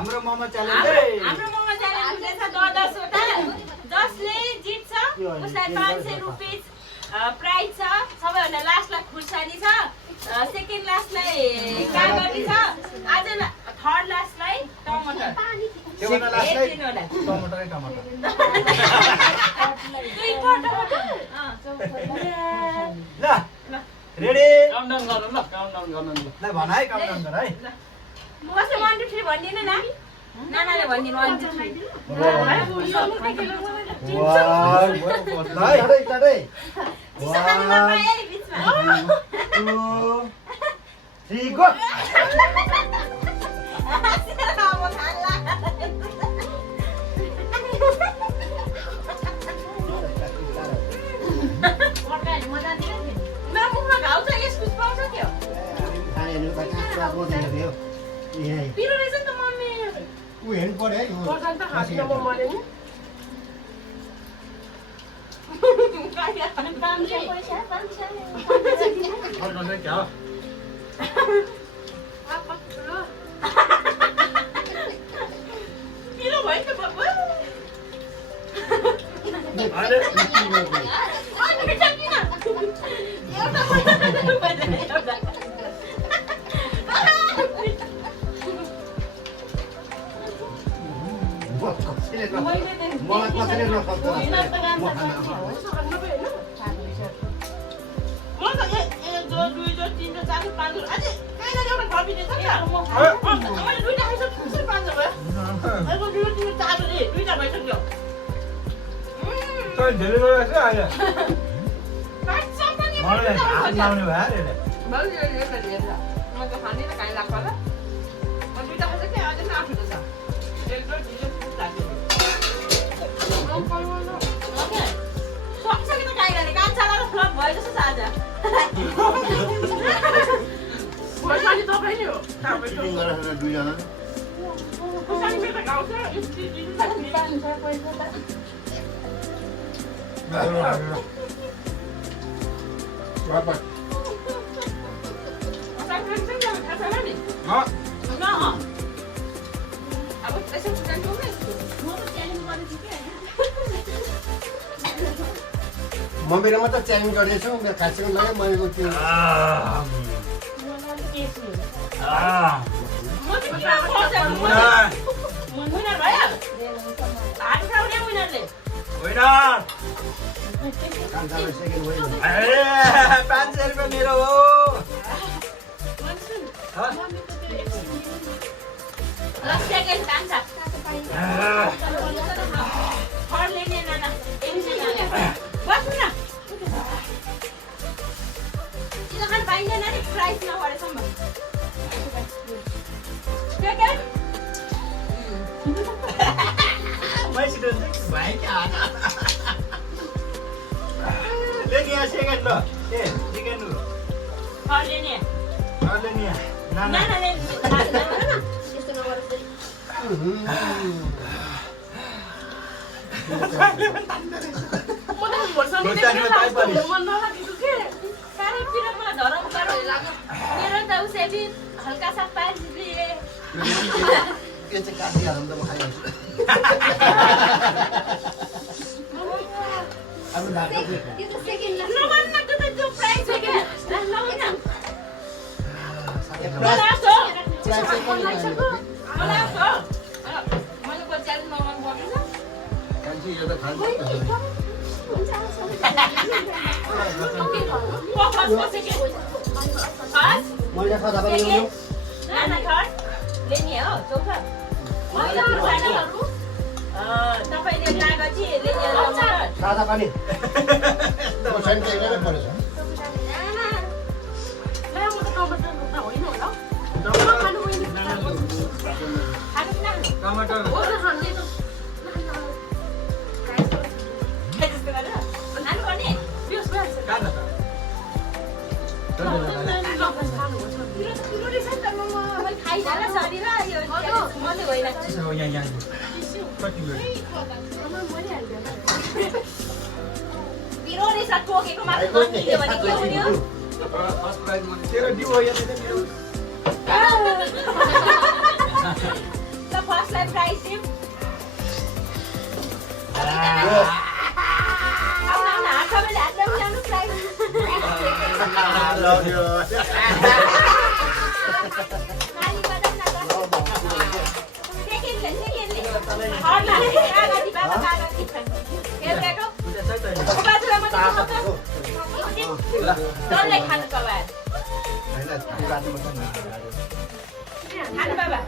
हाम्रो मोमो च्यालेन्ज हुँदैछ 10 वटा जसले जित्छ उसलाई 500 रुपियाँ प्राइज छ सबैभन्दा लास्टलाई खुर्सानी छ सेकेन्ड लास्टलाई कागती छ आज थर्ड लास्टलाई टमाटर टमाटरै टमाटर ल रेडी काउन्टाउन गर्नु ल काउन्टाउन गर्नु ल भन है काउन्टाउन गर है कसले 1 2 3 भनिदिनु न नानाले भनिदिनु 1 2 3 चाँडै 1 2 3 गो पिरो रहेछ नि त मम्मी उ हेर्नु पर्यो है पर्दैन त हातमा मम्मले नि फर्काउँदै क्या हो पिरो भयो नि त बाबु अहिले मलाई कसैले नखल्छ धेरै रहेछ अहिले मलाई हात लाउने भयो दुईजना म मेरो मात्र च्यालेन्ज गर्दैछु मेरो खासमा लाग्यो मैले त्यो सेकेन्ड भयो 500 रुपियाँ मेरो हो सेकेन्ड ल ए सेकेन्ड हल्का सा 5 लिए यो चाहिँ काटिहालौँ त म खाइहाल्छु अब लाग्छ यो त खान्छ मैले खाँदा पनि यो तपाईले कागजी सादा पानी छैन चाहिँ नै परेछ टमाटर फर्स्ट लग्यो ताली बजाउन न सेकेन्डले हर्ला कागती बाबा कागती हेरेको बाजुरा मात्रै डल्लै खानु बाबा खानु बाबा